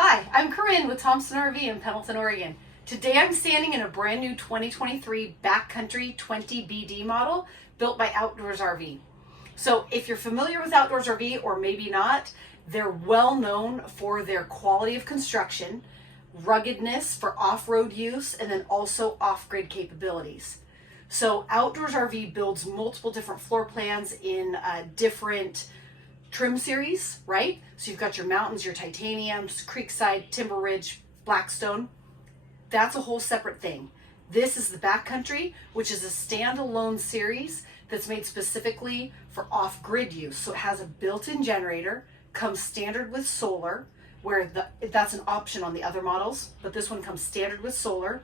Hi, I'm Corinne with Thompson RV in Pendleton, Oregon. Today I'm standing in a brand new 2023 Backcountry 20BD model built by Outdoors RV. So if you're familiar with Outdoors RV or maybe not, they're well known for their quality of construction, ruggedness for off-road use, and then also off-grid capabilities. So Outdoors RV builds multiple different floor plans in different trim series, right? So you've got your mountains, your titaniums, creekside, timber ridge, blackstone. That's a whole separate thing. This is the Backcountry, which is a standalone series that's made specifically for off-grid use. So it has a built-in generator, comes standard with solar, where that's an option on the other models, but this one comes standard with solar.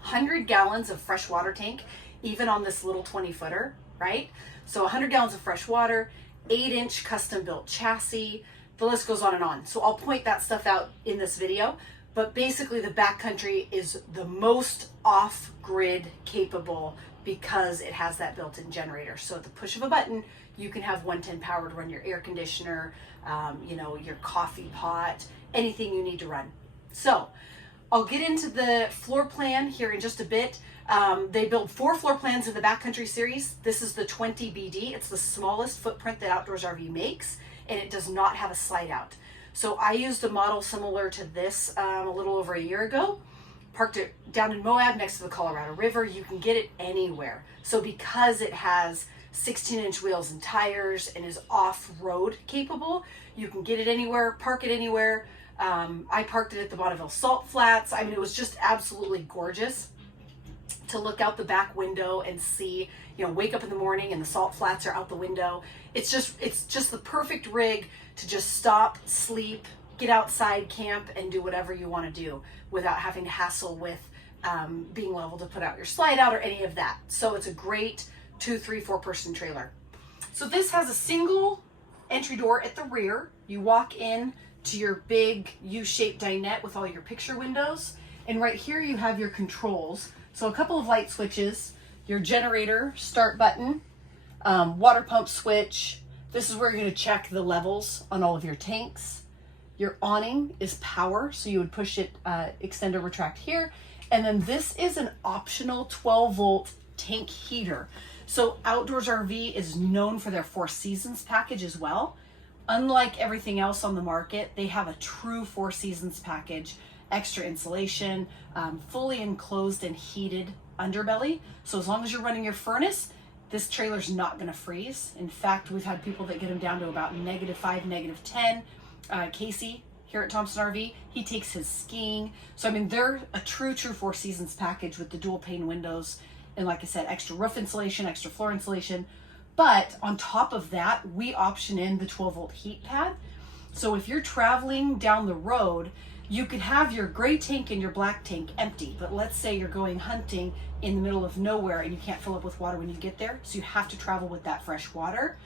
100 gallons of fresh water tank, even on this little 20-footer, right? So 100 gallons of fresh water, 8-inch custom built chassis, the list goes on and on. So I'll point that stuff out in this video, but basically the Backcountry is the most off-grid capable because it has that built-in generator. So at the push of a button, you can have 110 power to run your air conditioner, your coffee pot, anything you need to run. So I'll get into the floor plan here in just a bit. They build 4 floor plans in the Backcountry series. This is the 20BD. It's the smallest footprint that Outdoors RV makes, and it does not have a slide out. So I used a model similar to this a little over a year ago. Parked it down in Moab next to the Colorado River. You can get it anywhere. So because it has 16-inch wheels and tires and is off-road capable, you can get it anywhere, park it anywhere. I parked it at the Bonneville Salt Flats. I mean, it was just absolutely gorgeous to look out the back window and see, wake up in the morning and the salt flats are out the window. It's just the perfect rig to just stop, sleep, get outside, camp, and do whatever you want to do without having to hassle with being level to put out your slide out or any of that. So it's a great 2, 3, 4 person trailer. So this has a single entry door at the rear. You walk in to your big U-shaped dinette with all your picture windows. And right here you have your controls. So a couple of light switches, your generator start button, water pump switch. This is where you're going to check the levels on all of your tanks. Your awning is power, so you would push it, extend or retract here. And then this is an optional 12-volt tank heater. So Outdoors RV is known for their 4 seasons package as well. Unlike everything else on the market, they have a true 4 seasons package, extra insulation, fully enclosed and heated underbelly. So as long as you're running your furnace, this trailer's not going to freeze. In fact, we've had people that get them down to about -5, -10. Casey here at Thompson RV, he takes his skiing. So I mean, they're a true 4 seasons package with the dual pane windows. And like I said, extra roof insulation, extra floor insulation. But on top of that, we option in the 12-volt heat pad. So if you're traveling down the road, you could have your gray tank and your black tank empty. But let's say you're going hunting in the middle of nowhere and you can't fill up with water when you get there. So you have to travel with that fresh water.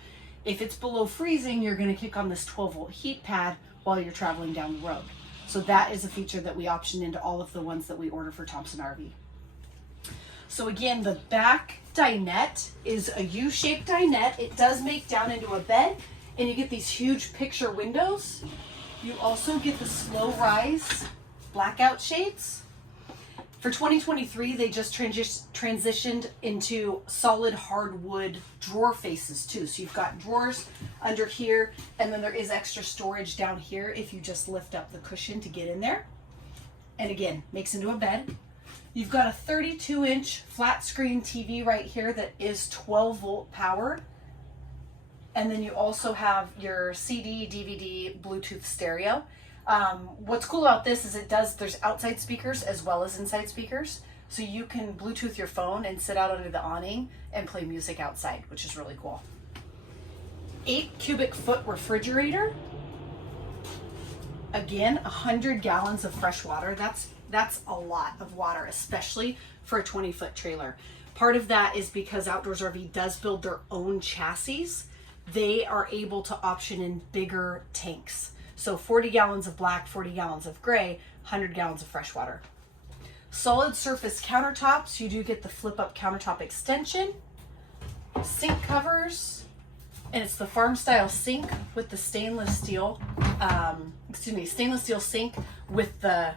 If it's below freezing, you're going to kick on this 12-volt heat pad while you're traveling down the road. So that is a feature that we option into all of the ones that we order for Thompson RV. So again, the back dinette is a U-shaped dinette. It does make down into a bed, and you get these huge picture windows. You also get the slow rise blackout shades. For 2023, they just transitioned into solid hardwood drawer faces too. So you've got drawers under here, and then there is extra storage down here if you just lift up the cushion to get in there. And again, makes into a bed. You've got a 32-inch flat screen TV right here that is 12-volt power. And then you also have your CD, DVD, Bluetooth stereo. What's cool about this is there's outside speakers as well as inside speakers. So you can Bluetooth your phone and sit out under the awning and play music outside, which is really cool. 8 cubic foot refrigerator. Again, 100 gallons of fresh water. That's a lot of water, especially for a 20-foot trailer. Part of that is because Outdoors RV does build their own chassis. They are able to option in bigger tanks. So 40 gallons of black, 40 gallons of gray, 100 gallons of fresh water. Solid surface countertops. You do get the flip up countertop extension. Sink covers. And it's the farm style sink with the stainless steel stainless steel sink with the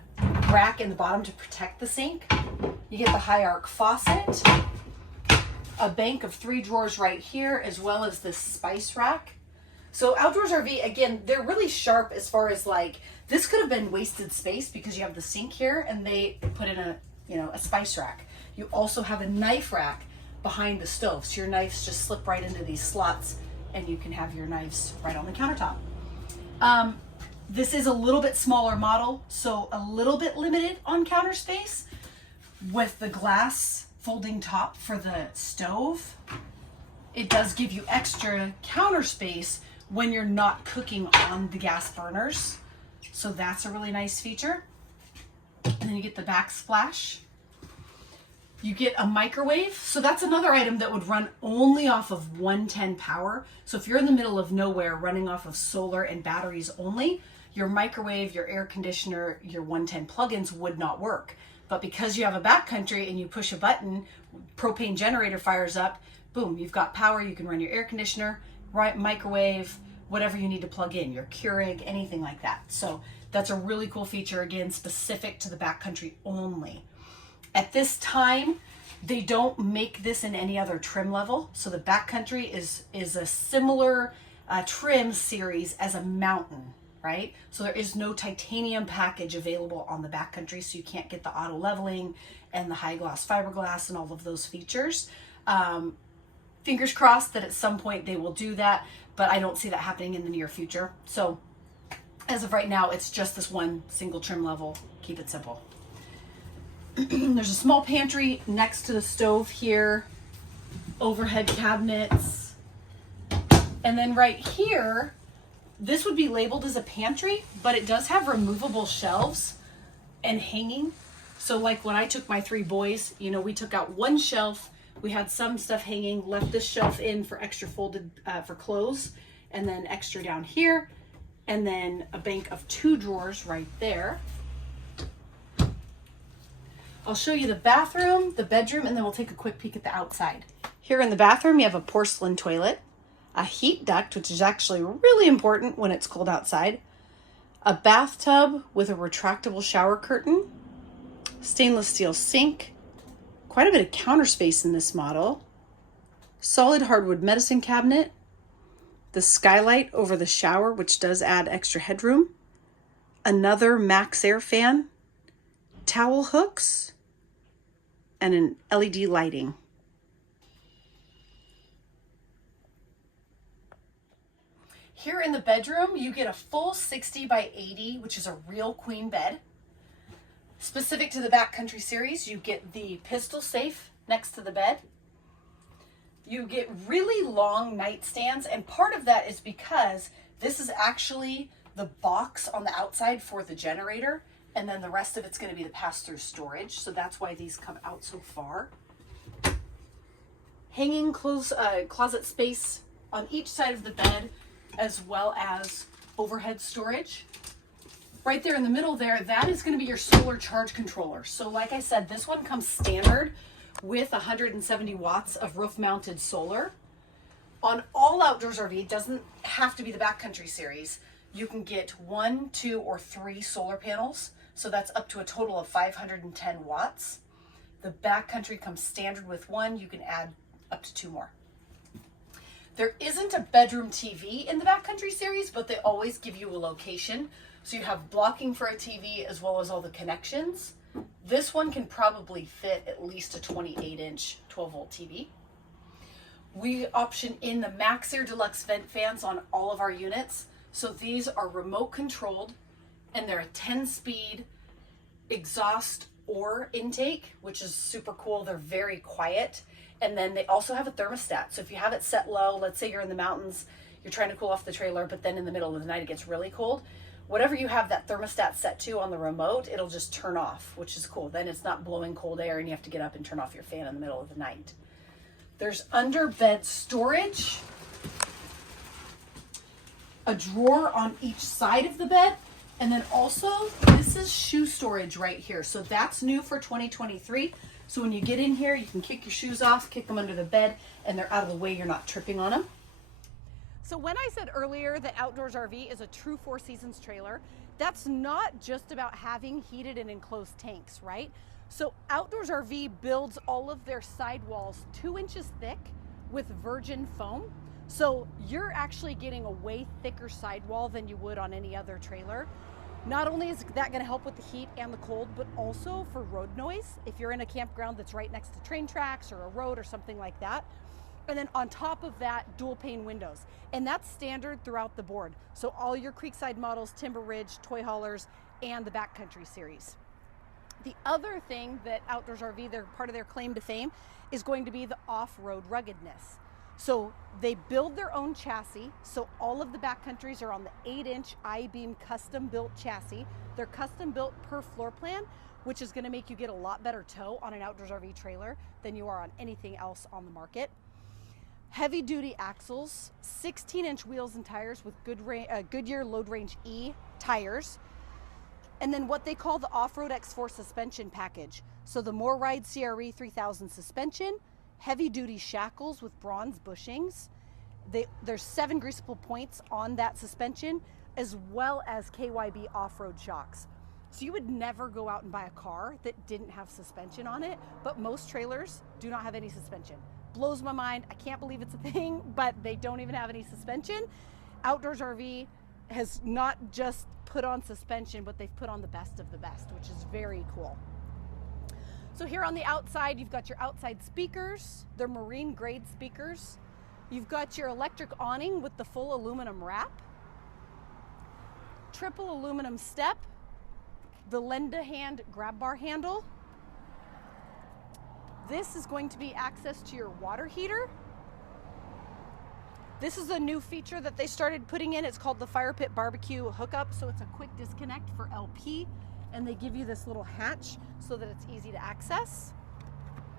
rack in the bottom to protect the sink. You get the high arc faucet, a bank of 3 drawers right here, as well as this spice rack. So Outdoors RV, again, they're really sharp as far as like, this could have been wasted space because you have the sink here and they put in a, you know, a spice rack. You also have a knife rack behind the stove. So your knives just slip right into these slots and you can have your knives right on the countertop. This is a little bit smaller model, so a little bit limited on counter space with the glass folding top for the stove. It does give you extra counter space when you're not cooking on the gas burners. So that's a really nice feature. And then you get the backsplash. You get a microwave. So that's another item that would run only off of 110 power. So if you're in the middle of nowhere running off of solar and batteries only, your microwave, your air conditioner, your 110 plugins would not work. But because you have a backcountry and you push a button, propane generator fires up, boom, you've got power. You can run your air conditioner, right, microwave, whatever you need to plug in, your Keurig, anything like that. So that's a really cool feature, again, specific to the backcountry only. At this time, they don't make this in any other trim level. So the backcountry is a similar trim series as a mountain, right? So there is no titanium package available on the backcountry, so you can't get the auto leveling and the high gloss fiberglass and all of those features. Fingers crossed that at some point they will do that, but I don't see that happening in the near future. So as of right now, it's just this one single trim level. Keep it simple. There's a small pantry next to the stove here, overhead cabinets, and then right here, this would be labeled as a pantry, but it does have removable shelves and hanging. So like when I took my 3 boys, you know, we took out one shelf, we had some stuff hanging, left this shelf in for extra folded for clothes, and then extra down here, and then a bank of 2 drawers right there. I'll show you the bathroom, the bedroom, and then we'll take a quick peek at the outside. Here in the bathroom, you have a porcelain toilet, a heat duct, which is actually really important when it's cold outside, a bathtub with a retractable shower curtain, stainless steel sink, quite a bit of counter space in this model, solid hardwood medicine cabinet, the skylight over the shower, which does add extra headroom, another max air fan, towel hooks, and an LED lighting. Here in the bedroom, you get a full 60 by 80, which is a real queen bed. Specific to the Backcountry series, you get the pistol safe next to the bed. You get really long nightstands, and part of that is because this is actually the box on the outside for the generator, and then the rest of it's going to be the pass-through storage. So that's why these come out so far. Hanging closet space on each side of the bed, as well as overhead storage. Right there in the middle there, that is going to be your solar charge controller. So like I said, this one comes standard with 170 watts of roof-mounted solar. On all Outdoors RV, it doesn't have to be the Backcountry series. You can get 1, 2, or 3 solar panels. So that's up to a total of 510 watts. The Backcountry comes standard with 1. You can add up to 2 more. There isn't a bedroom TV in the Backcountry series, but they always give you a location. So you have blocking for a TV as well as all the connections. This one can probably fit at least a 28-inch 12-volt TV. We option in the Max Air Deluxe vent fans on all of our units. So these are remote controlled, and they're a 10-speed exhaust or intake, which is super cool. They're very quiet. And then they also have a thermostat. So if you have it set low, let's say you're in the mountains, you're trying to cool off the trailer, but then in the middle of the night it gets really cold. Whatever you have that thermostat set to on the remote, it'll just turn off, which is cool. Then it's not blowing cold air and you have to get up and turn off your fan in the middle of the night. There's under bed storage, a drawer on each side of the bed, and then also this is shoe storage right here. So that's new for 2023. So when you get in here, you can kick your shoes off, kick them under the bed, and they're out of the way. You're not tripping on them. So when I said earlier that Outdoors RV is a true 4 Seasons trailer, that's not just about having heated and enclosed tanks, right? So Outdoors RV builds all of their sidewalls 2 inches thick with virgin foam. So you're actually getting a way thicker sidewall than you would on any other trailer. Not only is that going to help with the heat and the cold, but also for road noise. If you're in a campground that's right next to train tracks or a road or something like that. And then on top of that, dual pane windows. And that's standard throughout the board. So all your Creekside models, Timber Ridge, Toy Haulers, and the Backcountry series. The other thing that Outdoors RV, they're part of their claim to fame, is going to be the off-road ruggedness. So they build their own chassis. So all of the Backcountries are on the 8-inch I-beam custom built chassis. They're custom built per floor plan, which is going to make you get a lot better tow on an Outdoors RV trailer than you are on anything else on the market. Heavy duty axles, 16-inch wheels and tires with Goodyear Load Range E tires. And then what they call the Off-Road X4 suspension package. So the MoreRide CRE 3000 suspension, heavy duty shackles with bronze bushings. There's 7 greasable points on that suspension, as well as KYB off-road shocks. So you would never go out and buy a car that didn't have suspension on it, but most trailers do not have any suspension. Blows my mind. I can't believe it's a thing, but they don't even have any suspension. Outdoors RV has not just put on suspension, but they've put on the best of the best, which is very cool. So here on the outside, you've got your outside speakers. They're marine grade speakers. You've got your electric awning with the full aluminum wrap, triple aluminum step, the lend-a-hand grab bar handle. This is going to be access to your water heater. This is a new feature that they started putting in. It's called the Fire Pit Barbecue Hookup. So it's a quick disconnect for LP, and they give you this little hatch so that it's easy to access.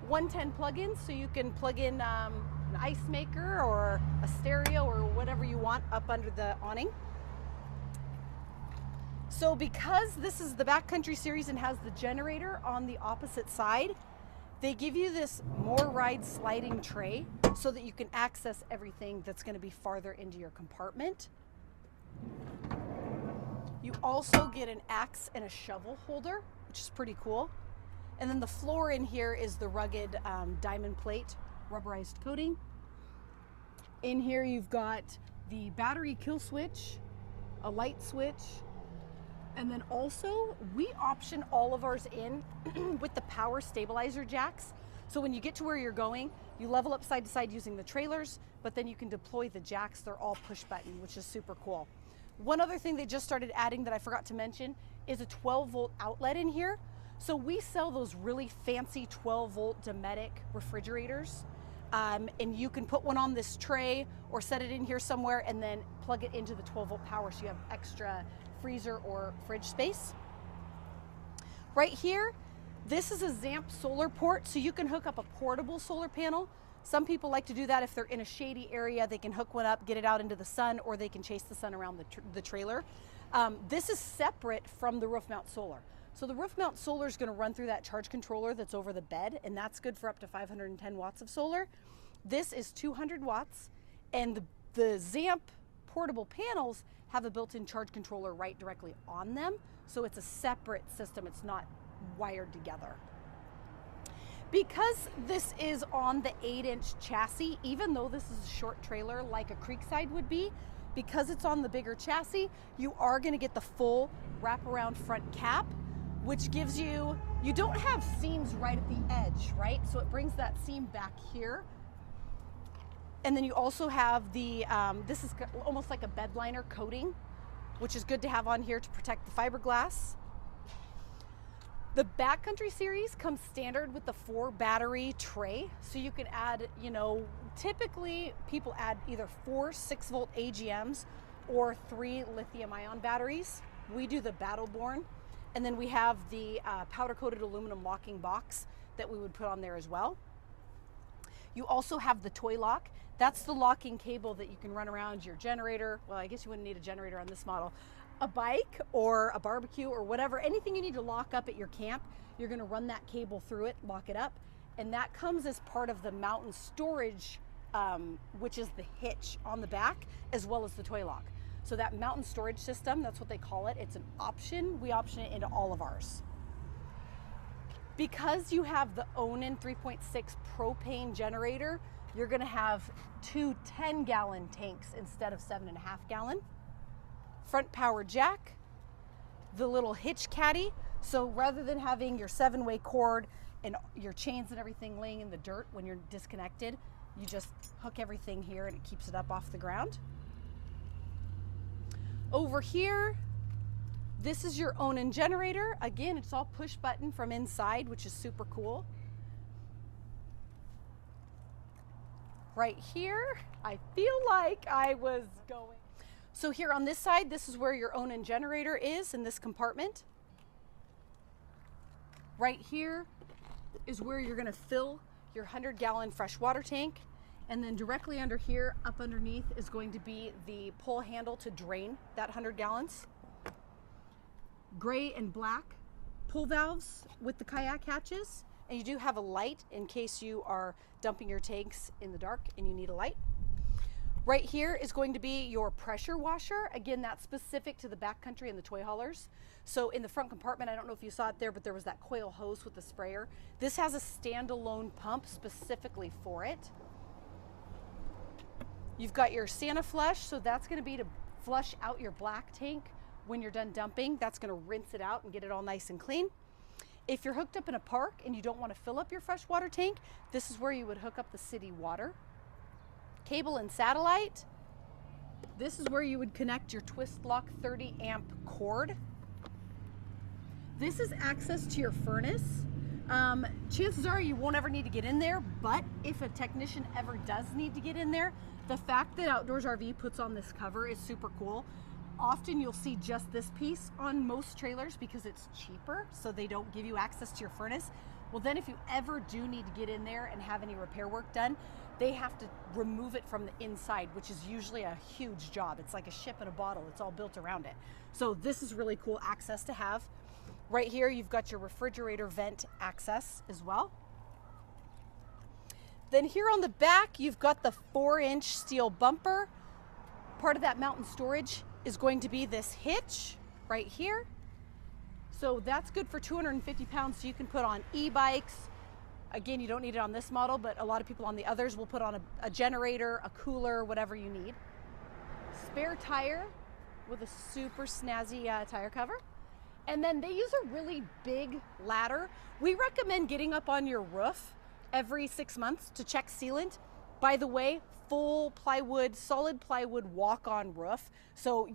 110 plugins, so you can plug in an ice maker or a stereo or whatever you want up under the awning. So because this is the Backcountry series and has the generator on the opposite side, they give you this MoreRide sliding tray so that you can access everything that's going to be farther into your compartment. You also get an axe and a shovel holder, which is pretty cool. And then the floor in here is the rugged diamond plate rubberized coating. In here you've got the battery kill switch, a light switch, and then also we option all of ours in with the power stabilizer jacks. So when you get to where you're going, you level up side to side using the trailers, but then you can deploy the jacks. They're all push button, which is super cool. One other thing they just started adding that I forgot to mention is a 12-volt outlet in here. So we sell those really fancy 12-volt Dometic refrigerators. And you can put one on this tray or set it in here somewhere and then plug it into the 12-volt power so you have extra freezer or fridge space. Right here, this is a ZAMP solar port, so you can hook up a portable solar panel. Some people like to do that if they're in a shady area. They can hook one up, get it out into the sun, or they can chase the sun around the trailer. This is separate from the roof mount solar. So the roof mount solar is going to run through that charge controller that's over the bed, and that's good for up to 510 watts of solar. This is 200 watts, and the ZAMP portable panels have a built-in charge controller right directly on them. So it's a separate system. It's not wired together. Because this is on the 8-inch chassis, even though this is a short trailer like a Creekside would be, because it's on the bigger chassis, you are going to get the full wraparound front cap, which gives you don't have seams right at the edge, right? So it brings that seam back here. And then you also have the, this is almost like a bed liner coating, which is good to have on here to protect the fiberglass. The Backcountry series comes standard with the 4 battery tray. So you can add, typically people add either 4 6-volt AGMs or 3 lithium ion batteries. We do the Battleborn. And then we have the powder coated aluminum locking box that we would put on there as well. You also have the toy lock. That's the locking cable that you can run around your generator. Well, I guess you wouldn't need a generator on this model. A bike or a barbecue or whatever, anything you need to lock up at your camp, you're gonna run that cable through it, lock it up. And that comes as part of the mountain storage, which is the hitch on the back, as well as the toy lock. So that mountain storage system, that's what they call it. It's an option. We option it into all of ours. Because you have the Onan 3.6 propane generator, you're gonna have two 10-gallon tanks instead of 7.5 gallon. Front power jack, the little hitch caddy. So rather than having your 7-way cord and your chains and everything laying in the dirt when you're disconnected, you just hook everything here and it keeps it up off the ground. Over here, this is your Onan generator. Again, it's all push button from inside, which is super cool. Right here, I feel like I was going. So here on this side, this is where your Onan generator is in this compartment. Right here is where you're gonna fill your 100-gallon fresh water tank. And then directly under here, up underneath, is going to be the pull handle to drain that 100 gallons. Gray and black pull valves with the kayak hatches. And you do have a light in case you are dumping your tanks in the dark and you need a light. Right here is going to be your pressure washer. Again, that's specific to the backcountry and the toy haulers. So in the front compartment, I don't know if you saw it there, but there was that coil hose with the sprayer. This has a standalone pump specifically for it. You've got your Santa flush, so that's gonna be to flush out your black tank when you're done dumping. That's gonna rinse it out and get it all nice and clean. If you're hooked up in a park and you don't wanna fill up your freshwater tank, this is where you would hook up the city water. Cable and satellite. This is where you would connect your twist lock 30 amp cord. This is access to your furnace. Chances are you won't ever need to get in there, but if a technician ever does need to get in there, the fact that Outdoors RV puts on this cover is super cool. Often you'll see just this piece on most trailers because it's cheaper, so they don't give you access to your furnace. Well, then if you ever do need to get in there and have any repair work done, they have to remove it from the inside, which is usually a huge job. It's like a ship in a bottle. It's all built around it. So this is really cool access to have. Right here, you've got your refrigerator vent access as well. Then here on the back, you've got the 4-inch steel bumper. Part of that mountain storage is going to be this hitch right here. So that's good for 250 pounds. So you can put on e-bikes. Again, you don't need it on this model, but a lot of people on the others will put on a generator, a cooler, whatever you need. Spare tire with a super snazzy tire cover. And then they use a really big ladder. We recommend getting up on your roof every 6 months to check sealant. By the way, full plywood, solid plywood walk-on roof. So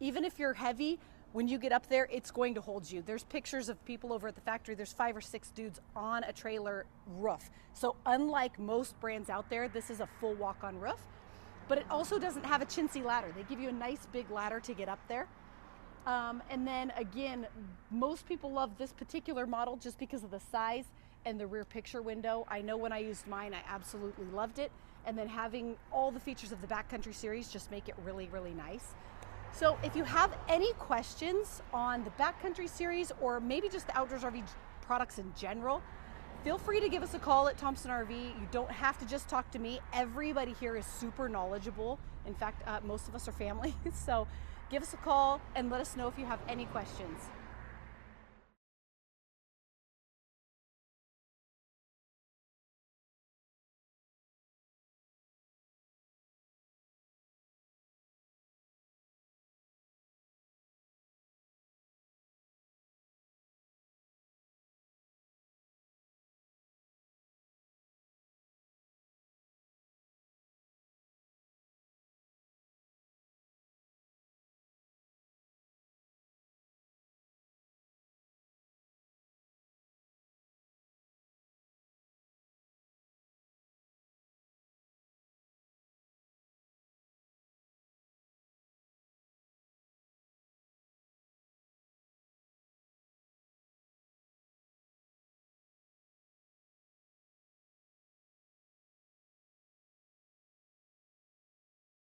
even if you're heavy, when you get up there, it's going to hold you. There's pictures of people over at the factory. There's 5 or 6 dudes on a trailer roof. So unlike most brands out there, this is a full walk-on roof, but it also doesn't have a chintzy ladder. They give you a nice big ladder to get up there. And then again, most people love this particular model just because of the size and the rear picture window. I know when I used mine, I absolutely loved it. And then having all the features of the Backcountry series just make it really, really nice. So if you have any questions on the Backcountry series or maybe just the Outdoors RV products in general, feel free to give us a call at Thompson RV. You don't have to just talk to me. Everybody here is super knowledgeable. In fact, most of us are family. So give us a call and let us know if you have any questions.